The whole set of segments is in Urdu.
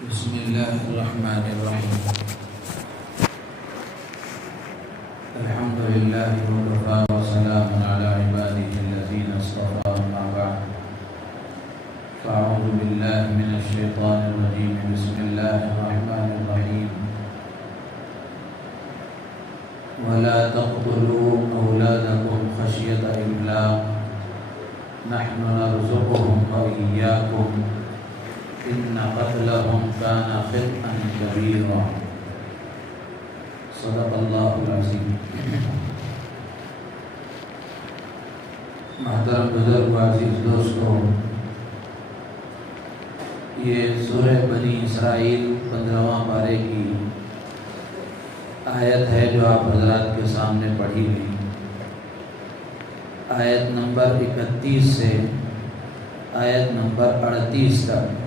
بسم الله الرحمن الرحيم. الحمد لله وكفى وسلام على عباده الذين اصطفى، أما بعد، فأعوذ بالله من الشيطان الرجيم. بسم الله الرحمن الرحيم. ولا تقتلوا أولادكم خشية إملاق نحن نرزقهم وإياكم إن قتلهم كان خطأ كبيرا. صدق اللہ العظیم. محترم بزرگ و عزیز دوستو، یہ سورہ بنی اسرائیل 15واں پارے کی آیت ہے جو آپ حضرات کے سامنے پڑھی گئی. آیت نمبر 31 سے آیت نمبر 38 تک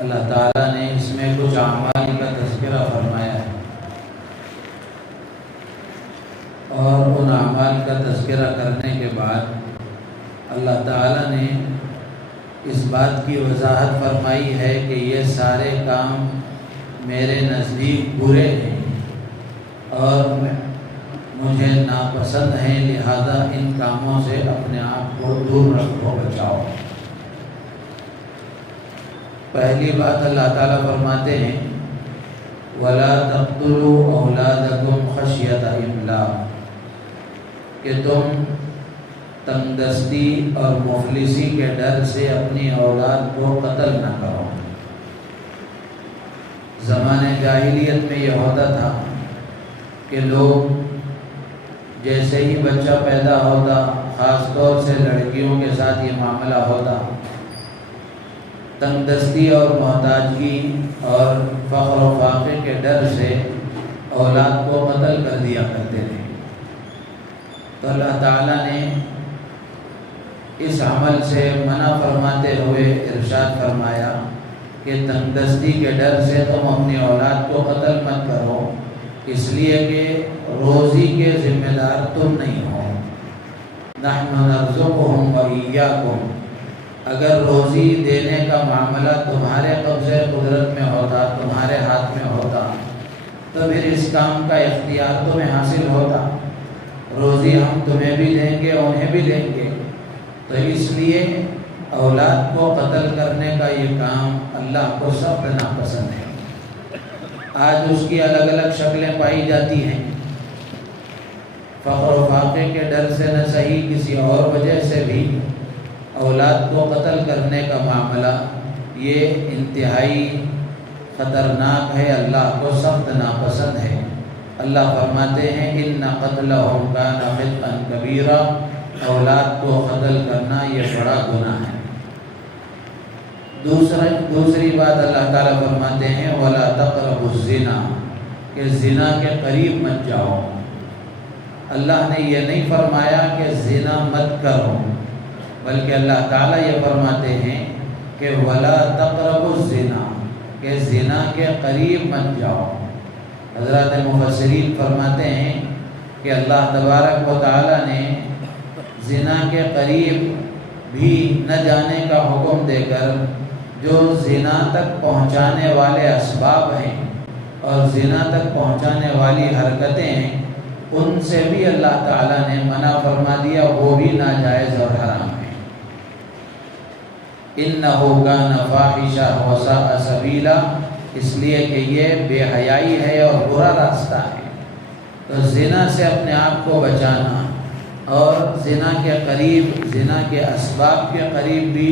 اللہ تعالیٰ نے اس میں کچھ اعمال کا تذکرہ فرمایا ہے، اور ان اعمال کا تذکرہ کرنے کے بعد اللہ تعالیٰ نے اس بات کی وضاحت فرمائی ہے کہ یہ سارے کام میرے نزدیک برے ہیں اور مجھے ناپسند ہیں، لہذا ان کاموں سے اپنے آپ کو دور رکھو، بچاؤ. پہلی بات اللہ تعالیٰ فرماتے ہیں وَلَا تَقْتُلُوا أَوْلَادَكُمْ خَشْيَةَ إِمْلَاقٍ، کہ تم تنگ دستی اور مفلسی کے ڈر سے اپنی اولاد کو قتل نہ کرو. زمانے جاہلیت میں یہ ہوتا تھا کہ لوگ جیسے ہی بچہ پیدا ہوتا، خاص طور سے لڑکیوں کے ساتھ یہ معاملہ ہوتا، تنگ دستی اور محتاجگی اور فقر و فاقے کے ڈر سے اولاد کو قتل کر دیا کرتے تھے. تو اللہ تعالیٰ نے اس عمل سے منع فرماتے ہوئے ارشاد فرمایا کہ تنگ دستی کے ڈر سے تم اپنی اولاد کو قتل مت کرو، اس لیے کہ روزی کے ذمہ دار تم نہیں ہو. نحن نرزقهم وإياكم، اگر روزی دینے کا معاملہ تمہارے قبضے قدرت میں ہوتا، تمہارے ہاتھ میں ہوتا، تو پھر اس کام کا اختیار تمہیں حاصل ہوتا. روزی ہم تمہیں بھی دیں گے، انہیں بھی دیں گے. تو اس لیے اولاد کو قتل کرنے کا یہ کام اللہ کو سخت ناپسند ہے. آج اس کی الگ الگ شکلیں پائی جاتی ہیں، فقر و فاقے کے ڈر سے نہ صحیح کسی اور وجہ سے بھی اولاد کو قتل کرنے کا معاملہ یہ انتہائی خطرناک ہے، اللہ کو سخت ناپسند ہے. اللہ فرماتے ہیں ان قتلهم کان خطأ کبیرا، اولاد کو قتل کرنا یہ بڑا گناہ ہے. دوسری بات اللہ تعالیٰ فرماتے ہیں وَلَا تَقْرَبُوا الزِّنَا، کہ زنا کے قریب مت جاؤ. اللہ نے یہ نہیں فرمایا کہ زنا مت کرو، بلکہ اللہ تعالیٰ یہ فرماتے ہیں کہ وَلَا تَقْرَبُوا الزِّنَا، کہ زنا کے قریب مت جاؤ. حضرات مفسرین فرماتے ہیں کہ اللہ تبارک و تعالیٰ نے زنا کے قریب بھی نہ جانے کا حکم دے کر جو زنا تک پہنچانے والے اسباب ہیں اور زنا تک پہنچانے والی حرکتیں ہیں، ان سے بھی اللہ تعالیٰ نے منع فرما دیا، وہ بھی ناجائز اور حرام ہے. إِنَّهُ كَانَ فَاحِشًا وَسَاءَ سَبِيلًا، اس لیے کہ یہ بے حیائی ہے اور برا راستہ ہے. تو زنا سے اپنے آپ کو بچانا اور زنا کے قریب، زنا کے اسباب کے قریب بھی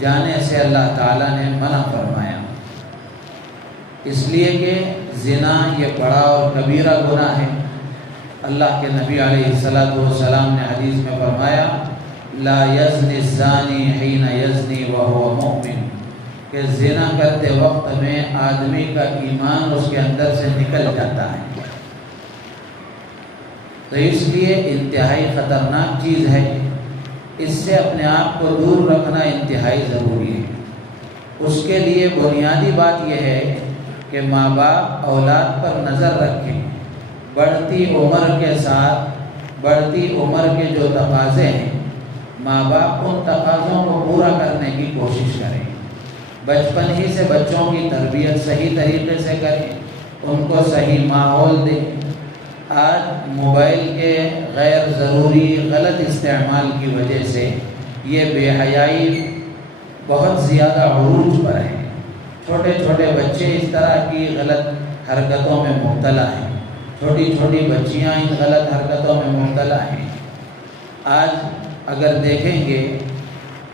جانے سے اللہ تعالیٰ نے منع فرمایا، اس لیے کہ زنا یہ بڑا اور کبیرہ گناہ ہے. اللہ کے نبی علیہ السلام نے حدیث میں فرمایا لا یزنی الزانی حین یزنی وہو مؤمن، کہ زنا کرتے وقت میں آدمی کا ایمان اس کے اندر سے نکل جاتا ہے. تو اس لیے انتہائی خطرناک چیز ہے، اس سے اپنے آپ کو دور رکھنا انتہائی ضروری ہے. اس کے لیے بنیادی بات یہ ہے کہ ماں باپ اولاد پر نظر رکھیں. بڑھتی عمر کے ساتھ بڑھتی عمر کے جو تقاضے ہیں، ماں باپ ان تقاضوں کو پورا کرنے کی کوشش کریں. بچپن ہی سے بچوں کی تربیت صحیح طریقے سے کریں، ان کو صحیح ماحول دیں۔ آج موبائل کے غیر ضروری غلط استعمال کی وجہ سے یہ بے حیائی بہت زیادہ عروج پر ہے۔ چھوٹے چھوٹے بچے اس طرح کی غلط حرکتوں میں مبتلا ہیں، چھوٹی چھوٹی بچیاں ان غلط حرکتوں میں مبتلا ہیں۔ آج اگر دیکھیں گے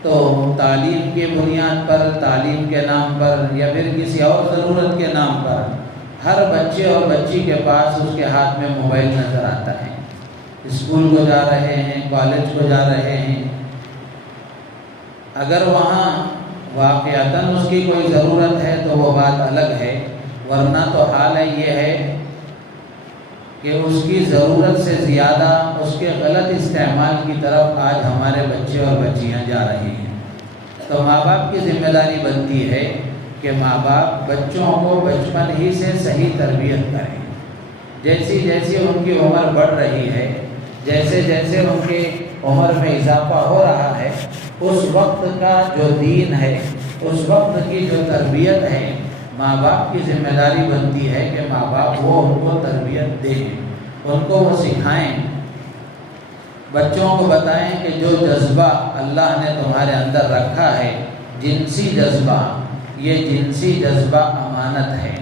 تو تعلیم کی بنیاد پر، تعلیم کے نام پر یا پھر کسی اور ضرورت کے نام پر ہر بچے اور بچی کے پاس اس کے ہاتھ میں موبائل نظر آتا ہے۔ اسکول کو جا رہے ہیں، کالج کو جا رہے ہیں، اگر وہاں واقعتاً اس کی کوئی ضرورت ہے تو وہ بات الگ ہے، ورنہ تو حال یہ ہے کہ اس کی ضرورت سے زیادہ اس کے غلط استعمال کی طرف آج ہمارے بچے اور بچیاں جا رہے ہیں۔ تو ماں باپ کی ذمہ داری بنتی ہے کہ ماں باپ بچوں کو بچپن ہی سے صحیح تربیت کریں۔ جیسی جیسی ان کی عمر بڑھ رہی ہے، جیسے جیسے ان کی عمر میں اضافہ ہو رہا ہے، اس وقت کا جو دین ہے، اس وقت کی جو تربیت ہے، ماں باپ کی ذمہ داری بنتی ہے کہ ماں باپ وہ ان کو تربیت دیں، ان کو وہ سکھائیں، بچوں کو بتائیں کہ جو جذبہ اللہ نے تمہارے اندر رکھا ہے، جنسی جذبہ، یہ جنسی جذبہ امانت ہے،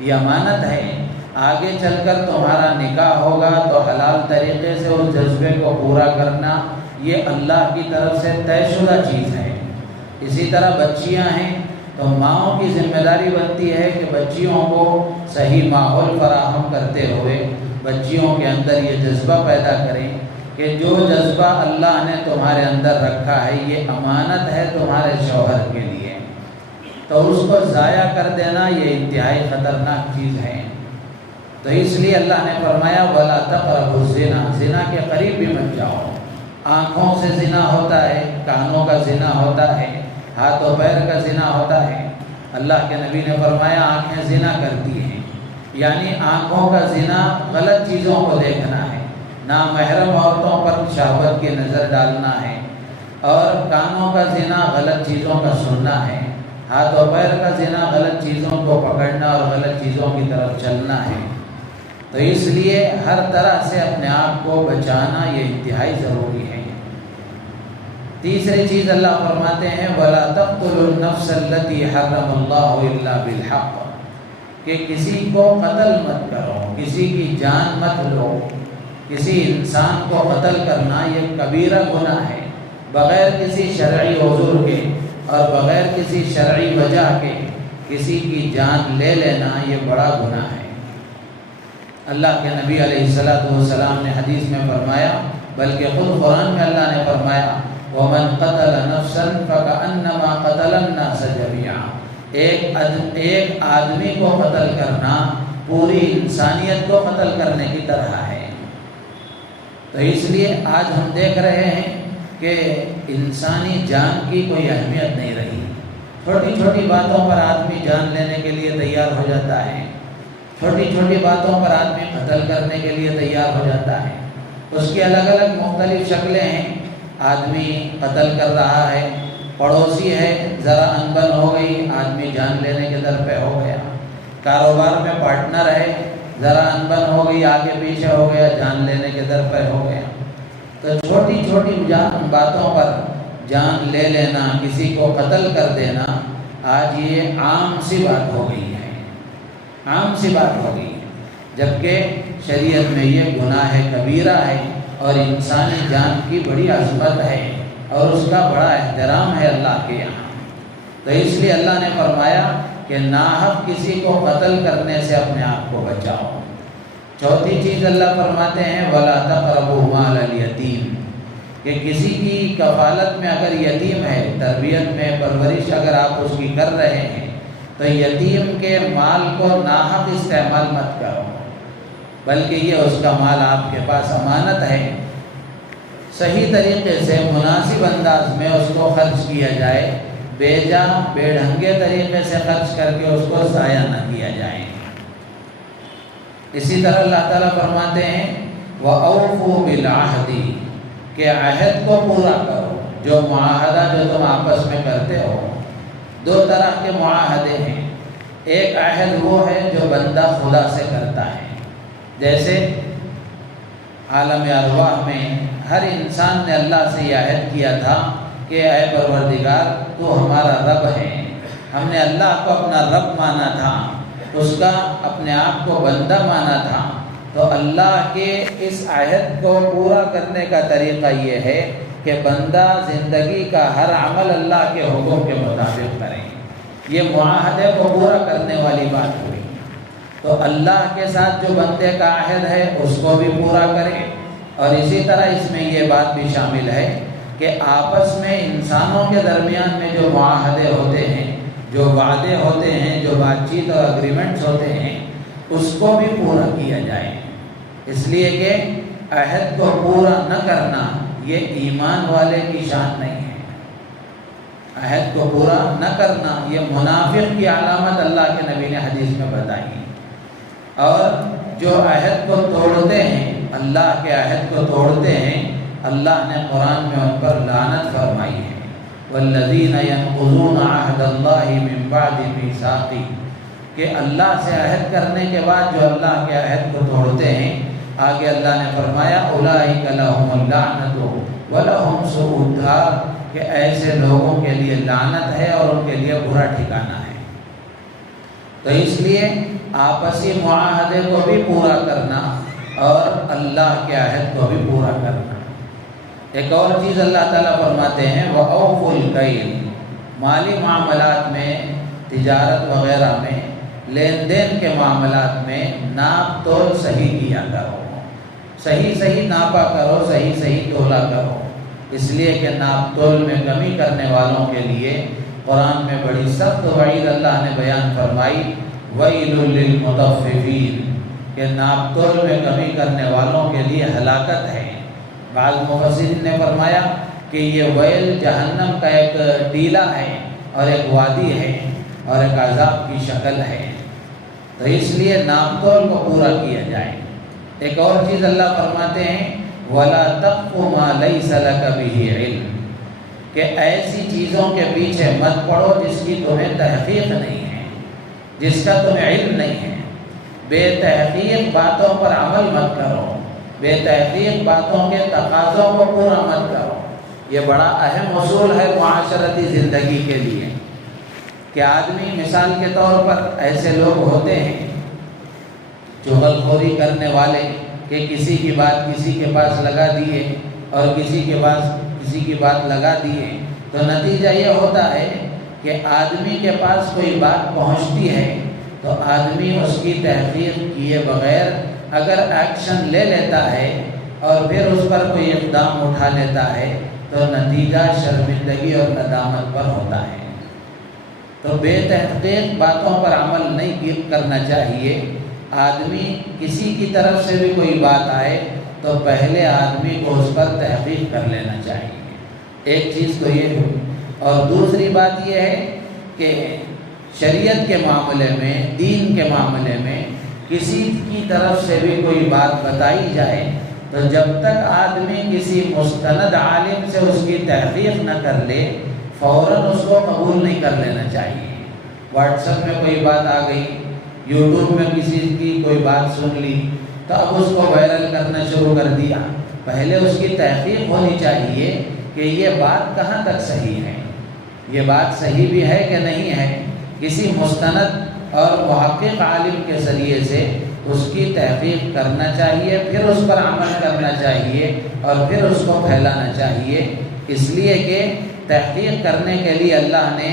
یہ امانت ہے۔ آگے چل کر تمہارا نکاح ہوگا تو حلال طریقے سے اس جذبے کو پورا کرنا یہ اللہ کی طرف سے طے شدہ چیز ہے۔ اسی طرح بچیاں ہیں تو ماؤں کی ذمہ داری بنتی ہے کہ بچیوں کو صحیح ماحول فراہم کرتے ہوئے بچیوں کے اندر یہ جذبہ پیدا کریں کہ جو جذبہ اللہ نے تمہارے اندر رکھا ہے یہ امانت ہے تمہارے شوہر کے لیے، تو اس کو ضائع کر دینا یہ انتہائی خطرناک چیز ہے۔ تو اس لیے اللہ نے فرمایا وَلَا تَقْرَبُوا الزِّنَا، زنا کے قریب بھی مت جاؤ۔ آنکھوں سے زنا ہوتا ہے، کانوں کا زنا ہوتا ہے، ہاتھ و پیر کا زنا ہوتا ہے۔ اللہ کے نبی نے فرمایا آنکھیں زنا کرتی ہیں، یعنی آنکھوں کا زنا غلط چیزوں کو دیکھنا ہے، نامحرم عورتوں پر شہوت کی نظر ڈالنا ہے، اور کانوں کا زنا غلط چیزوں کا سننا ہے، ہاتھ و پیر کا زنا غلط چیزوں کو پکڑنا اور غلط چیزوں کی طرف چلنا ہے۔ تو اس لیے ہر طرح سے اپنے آپ کو بچانا یہ انتہائی ضروری ہے۔ تیسری چیز اللہ فرماتے ہیں وَلَا تَقْتُلُوا النَّفْسَ الَّتِي حَرَّمَ اللَّهُ إِلَّا بِالْحَقِّ، کہ کسی کو قتل مت کرو، کسی کی جان مت لو۔ کسی انسان کو قتل کرنا یہ کبیرہ گناہ ہے، بغیر کسی شرعی عذر کے اور بغیر کسی شرعی وجہ کے کسی کی جان لے لینا یہ بڑا گناہ ہے۔ اللہ کے نبی علیہ السلام نے حدیث میں فرمایا، بلکہ خود قرآن میں اللہ نے فرمایا وَمَنْ قَتَلَ نَفْسًا فَكَأَنَّمَا قَتَلَ النَّاسَ جَمِيعًا، ایک آدمی کو قتل کرنا پوری انسانیت کو قتل کرنے کی طرح ہے۔ تو اس لیے آج ہم دیکھ رہے ہیں کہ انسانی جان کی کوئی اہمیت نہیں رہی، چھوٹی چھوٹی باتوں پر آدمی جان لینے کے لیے تیار ہو جاتا ہے، چھوٹی چھوٹی باتوں پر آدمی قتل کرنے کے لیے تیار ہو جاتا ہے۔ اس کی الگ الگ مختلف شکلیں ہیں، آدمی قتل کر رہا ہے، پڑوسی ہے ذرا انبن ہو گئی آدمی جان لینے کے در پہ ہو گیا، کاروبار میں پارٹنر ہے ذرا انبن ہو گئی آگے پیچھے ہو گیا جان لینے کے در پہ ہو گیا۔ تو چھوٹی چھوٹی باتوں پر جان لے لینا، کسی کو قتل کر دینا آج یہ عام سی بات ہو گئی ہے، عام سی بات ہو گئی ہے، جبکہ شریعت میں یہ گناہ کبیرہ ہے اور انسانی جان کی بڑی عظمت ہے اور اس کا بڑا احترام ہے اللہ کے یہاں۔ تو اس لیے اللہ نے فرمایا کہ ناحق کسی کو قتل کرنے سے اپنے آپ کو بچاؤ۔ چوتھی چیز اللہ فرماتے ہیں وَلَا تَقْرَبُوا مَالَ الْيَتِيمِ، کہ کسی کی کفالت میں اگر یتیم ہے، تربیت میں پرورش اگر آپ اس کی کر رہے ہیں تو یتیم کے مال کو ناحق استعمال مت کرو، بلکہ یہ اس کا مال آپ کے پاس امانت ہے، صحیح طریقے سے مناسب انداز میں اس کو خرچ کیا جائے، بے جا بے ڈھنگے طریقے سے خرچ کر کے اس کو ضائع نہ کیا جائے۔ اسی طرح اللہ تعالیٰ فرماتے ہیں وَأَوْفُوا بِالْعَهْدِ، کہ عہد کو پورا کرو، جو معاہدہ جو تم آپس میں کرتے ہو، دو طرح کے معاہدے ہیں۔ ایک عہد وہ ہے جو بندہ خدا سے کرتا ہے، جیسے عالم ارواح میں ہر انسان نے اللہ سے یہ عہد کیا تھا کہ اے پروردگار تو ہمارا رب ہے، ہم نے اللہ کو اپنا رب مانا تھا، اس کا اپنے آپ کو بندہ مانا تھا۔ تو اللہ کے اس عہد کو پورا کرنے کا طریقہ یہ ہے کہ بندہ زندگی کا ہر عمل اللہ کے حکم کے مطابق کرے۔ یہ معاہدے کو پورا کرنے والی بات ہوئی۔ تو اللہ کے ساتھ جو بندے کا عہد ہے اس کو بھی پورا کرے، اور اسی طرح اس میں یہ بات بھی شامل ہے کہ آپس میں انسانوں کے درمیان میں جو معاہدے ہوتے ہیں، جو وعدے ہوتے ہیں، جو بات چیت اور اگریمنٹس ہوتے ہیں، اس کو بھی پورا کیا جائے۔ اس لیے کہ عہد کو پورا نہ کرنا یہ ایمان والے کی شان نہیں ہے۔ عہد کو پورا نہ کرنا یہ منافق کی علامت اللہ کے نبی نے حدیث میں بتائی۔ اور جو عہد کو توڑتے ہیں، اللہ کے عہد کو توڑتے ہیں، اللہ نے قرآن میں ان پر لعنت فرمائی ہے۔ والذین ینقضون عہد اللہ من بعد میثاقہ، کہ اللہ سے عہد کرنے کے بعد جو اللہ کے عہد کو توڑتے ہیں، آگے اللہ نے فرمایا اولئک لہم اللعنۃ ولہم سوء الدار، کہ ایسے لوگوں کے لیے لعنت ہے اور ان کے لیے برا ٹھکانہ ہے۔ تو اس لیے آپسی معاہدے کو بھی پورا کرنا اور اللہ کے عہد کو بھی پورا کرنا۔ ایک اور چیز اللہ تعالیٰ فرماتے ہیں وَأَوْفُوا الْكَيْلَ، مالی معاملات میں، تجارت وغیرہ میں، لین دین کے معاملات میں ناپ تول صحیح کیا کرو، صحیح ناپا کرو، صحیح تولا کرو، اس لیے کہ ناپ تول میں کمی کرنے والوں کے لیے قرآن میں بڑی سخت وعید اللہ نے بیان فرمائی، وَيْلٌ لِّلْمُطَفِّفِينَ، کہ ناپ تول میں کمی کرنے والوں کے لیے ہلاکت ہے۔ بعض مفسرین نے فرمایا کہ یہ ویل جہنم کا ایک ٹیلا ہے اور ایک وادی ہے اور ایک عذاب کی شکل ہے۔ تو اس لیے ناپ تول کو پورا کیا جائے۔ ایک اور چیز اللہ فرماتے ہیں وَلَا تَقْفُ مَا لَيْسَ لَكَ بِهِ عِلْمٌ، کہ ایسی چیزوں کے پیچھے مت پڑو جس کی تمہیں تحقیق نہیں ہے، جس کا تمہیں علم نہیں ہے۔ بے تحقیق باتوں پر عمل مت کرو، بے تحقیق باتوں کے تقاضوں کو پورا مت کرو۔ یہ بڑا اہم اصول ہے معاشرتی زندگی کے لیے، کہ آدمی مثال کے طور پر ایسے لوگ ہوتے ہیں چغل خوری کرنے والے، کہ کسی کی بات کسی کے پاس لگا دیے اور کسی کے پاس کسی کی بات لگا دیے، تو نتیجہ یہ ہوتا ہے کہ آدمی کے پاس کوئی بات پہنچتی ہے تو آدمی اس کی تحقیق کیے بغیر اگر ایکشن لے لیتا ہے اور پھر اس پر کوئی اقدام اٹھا لیتا ہے تو نتیجہ شرمندگی اور ندامت پر ہوتا ہے۔ تو بے تحقیق باتوں پر عمل نہیں کرنا چاہیے۔ آدمی کسی کی طرف سے بھی کوئی بات آئے تو پہلے آدمی کو اس پر تحقیق کر لینا چاہیے۔ ایک چیز تو یہ ہوئی، اور دوسری بات یہ ہے کہ شریعت کے معاملے میں، دین کے معاملے میں کسی کی طرف سے بھی کوئی بات بتائی جائے تو جب تک آدمی کسی مستند عالم سے اس کی تحقیق نہ کر لے فوراً اس کو قبول نہیں کر لینا چاہیے۔ واٹس ایپ میں کوئی بات آ گئی، یوٹیوب میں کسی کی کوئی بات سن لی تو اب اس کو وائرل کرنا شروع کر دیا۔ پہلے اس کی تحقیق ہونی چاہیے کہ یہ بات کہاں تک صحیح ہے، یہ بات صحیح بھی ہے کہ نہیں ہے۔ کسی مستند اور محقق عالم کے ذریعے سے اس کی تحقیق کرنا چاہیے، پھر اس پر عمل کرنا چاہیے اور پھر اس کو پھیلانا چاہیے، اس لیے کہ تحقیق کرنے کے لیے اللہ نے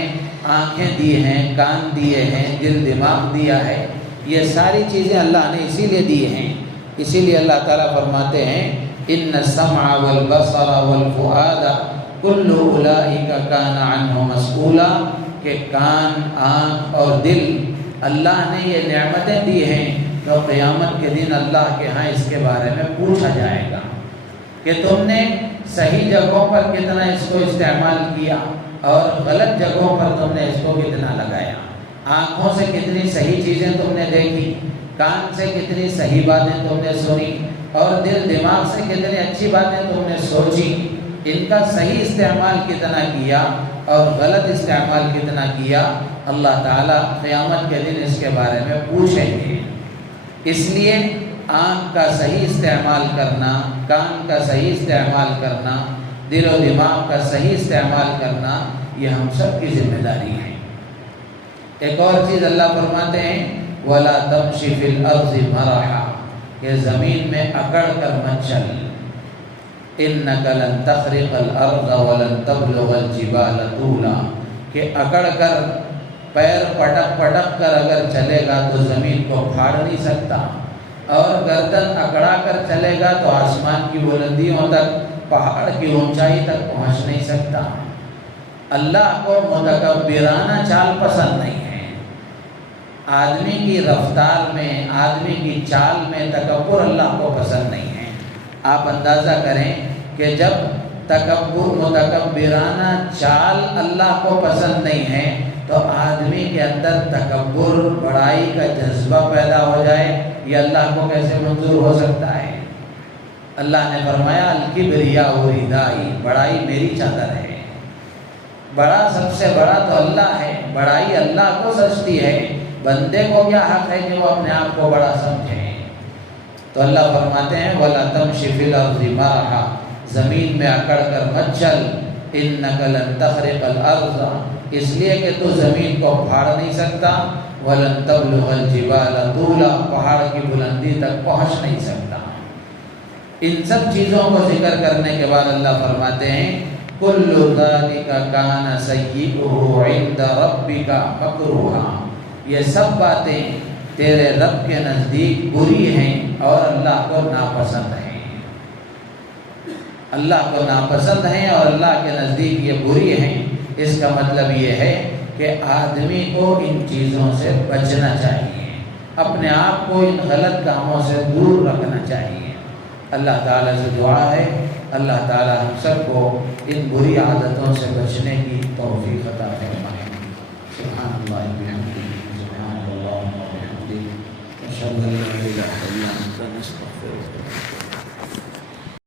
آنکھیں دی ہیں، کان دیے ہیں، دل دماغ دیا ہے، یہ ساری چیزیں اللہ نے اسی لیے دی ہیں۔ اسی لیے اللہ تعالیٰ فرماتے ہیں ان السمع والبصر والفؤاد کل اولئک کان عنہ مسئولا، کہ کان، آنکھ اور دل اللہ نے یہ نعمتیں دی ہیں تو قیامت کے دن اللہ کے ہاں اس کے بارے میں پوچھا جائے گا کہ تم نے صحیح جگہوں پر کتنا اس کو استعمال کیا اور غلط جگہوں پر تم نے اس کو کتنا لگایا، آنکھوں سے کتنی صحیح چیزیں تم نے دیکھی، کان سے کتنی صحیح باتیں تم نے سنی اور دل دماغ سے کتنی اچھی باتیں تم نے سوچی، ان کا صحیح استعمال کتنا کیا، اور غلط استعمال کتنا کیا، اللہ تعالیٰ قیامت کے دن اس کے بارے میں پوچھیں گے۔ اس لیے آنکھ کا صحیح استعمال کرنا، کان کا صحیح استعمال کرنا، دل و دماغ کا صحیح استعمال کرنا، یہ ہم سب کی ذمہ داری ہے۔ ایک اور چیز اللہ فرماتے ہیں وَلَا تَمْشِ فِي الْأَرْضِ مَرَحًا، کہ زمین میں اکڑ کر مت چل، إِنَّكَ لَن تَخْرِقَ الْأَرْضَ وَلَن تَبْلُغَ الْجِبَالَ طُولًا، کہ اکڑ کر پیر پٹک پٹک کر اگر چلے گا تو زمین کو پھاڑ نہیں سکتا، اور گردن اکڑا کر چلے گا تو آسمان کی بلندیوں تک، پہاڑ کی اونچائی تک پہنچ نہیں سکتا۔ اللہ کو متکبرانہ چال پسند نہیں ہے۔ آدمی کی رفتار میں، آدمی کی چال میں تکبر اللہ کو پسند نہیں ہے۔ آپ اندازہ کریں کہ جب متکبرانہ چال اللہ کو پسند نہیں ہے تو آدمی کے اندر تکبر، بڑائی کا جذبہ پیدا ہو جائے، یہ اللہ کو کیسے منظور ہو سکتا ہے؟ اللہ نے فرمایا الکبریاء ردائی، بڑائی میری چادر ہے۔ بڑا سب سے بڑا تو اللہ ہے، بڑائی اللہ کو سجتی ہے، بندے کو کیا حق ہے کہ وہ اپنے آپ کو بڑا سمجھے؟ تو اللہ فرماتے ہیں وَلَا تَمْشِ فِي الْأَرْضِ مَرَحًا، زمین میں اکڑ کر مت چل، إِنَّكَ لَن تَخْرِقَ الْأَرْضَ، اس لیے کہ تو زمین کو پھاڑ نہیں سکتا، وَلَن تَبْلُغَ الْجِبَالَ طُولًا، پہاڑ کی بلندی تک پہنچ نہیں سکتا۔ ان سب چیزوں کو ذکر کرنے کے بعد اللہ فرماتے ہیں كُلُّ ذَلِكَ كَانَ سَيِّئُهُ عِندَ رَبِّكَ مَكْرُوهًا، یہ سب باتیں تیرے رب کے نزدیک بری ہیں اور اللہ کو ناپسند ہیں۔ اللہ کو ناپسند ہیں اور اللہ کے نزدیک یہ بری ہیں۔ اس کا مطلب یہ ہے کہ آدمی کو ان چیزوں سے بچنا چاہیے، اپنے آپ کو ان غلط کاموں سے دور رکھنا چاہیے۔ اللہ تعالیٰ سے دعا ہے اللہ تعالیٰ ہم سب کو ان بری عادتوں سے بچنے کی توفیق عطا فرمائے۔ سبحان اللہ وبحمدہ، سبحان اللہ وبحمدہ، اشہد ان لا الہ الا انت، نستغفرک۔